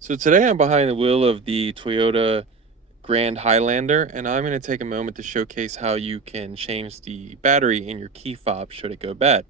So today I'm behind the wheel of the Toyota Grand Highlander, and I'm going to take a moment to showcase how you can change the battery in your key fob should it go bad.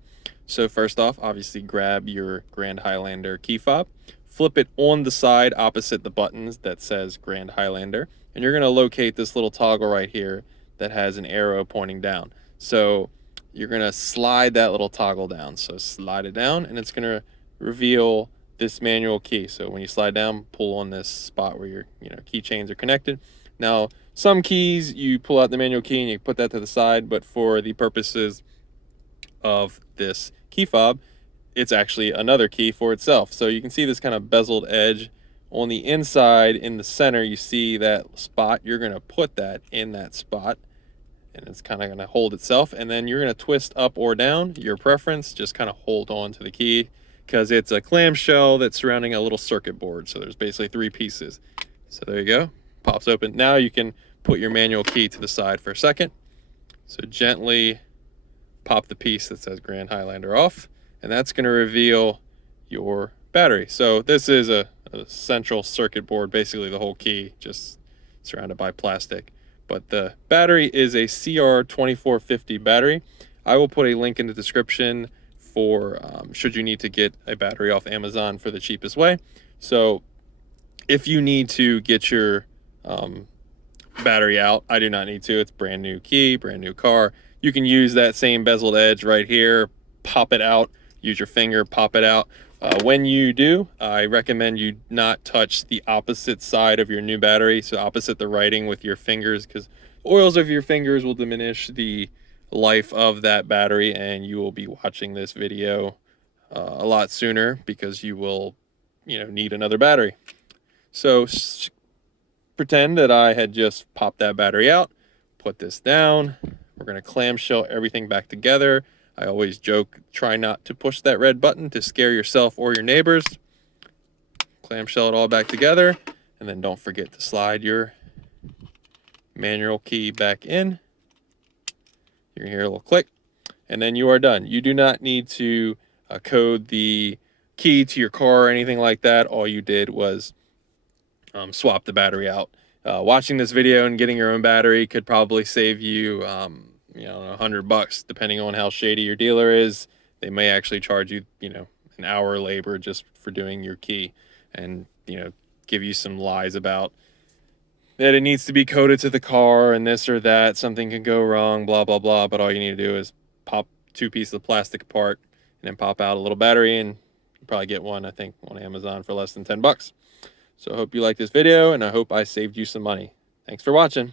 So first off, obviously grab your Grand Highlander key fob, flip it on the side opposite the buttons that says Grand Highlander, and you're going to locate this little toggle right here that has an arrow pointing down. So you're going to slide that little toggle down. So slide it down, and it's going to reveal this manual key. So when you slide down, pull on this spot where your keychains are connected. Now, some keys you pull out the manual key and you put that to the side, but for the purposes of this key fob, it's actually another key for itself. So you can see this kind of bezeled edge on the inside. In the center, you see that spot. You're going to put that in that spot, and it's kind of going to hold itself, and then you're going to twist up or down, your preference. Just kind of hold on to the key because it's a clamshell that's surrounding a little circuit board. So there's basically three pieces. So there you go, pops open. Now you can put your manual key to the side for a second. So gently pop the piece that says Grand Highlander off, and that's going to reveal your battery. So this is a central circuit board, basically the whole key, just surrounded by plastic. But the battery is a CR2450 battery. I will put a link in the description for should you need to get a battery off Amazon for the cheapest way. So if you need to get your battery out, I do not need to. It's brand new key, brand new car. You can use that same bezeled edge right here, pop it out, use your finger, pop it out. When you do, I recommend you not touch the opposite side of your new battery, so opposite the writing with your fingers, because oils of your fingers will diminish the life of that battery, and you will be watching this video a lot sooner because you will need another battery. So pretend that I had just popped that battery out, put this down. We're going to clamshell everything back together. I always joke, try not to push that red button to scare yourself or your neighbors. Clamshell it all back together, and then don't forget to slide your manual key back in. You're going to hear a little click, and then you are done. You do not need to code the key to your car or anything like that. All you did was swap the battery out. Watching this video and getting your own battery could probably save you $100, depending on how shady your dealer is. They may actually charge you an hour labor just for doing your key, and give you some lies about that it needs to be coded to the car and this or that, something can go wrong, blah blah blah. But all you need to do is pop two pieces of plastic apart and then pop out a little battery, and you probably get one, I think, on Amazon for less than $10. So I hope you like this video, and I hope I saved you some money. Thanks for watching.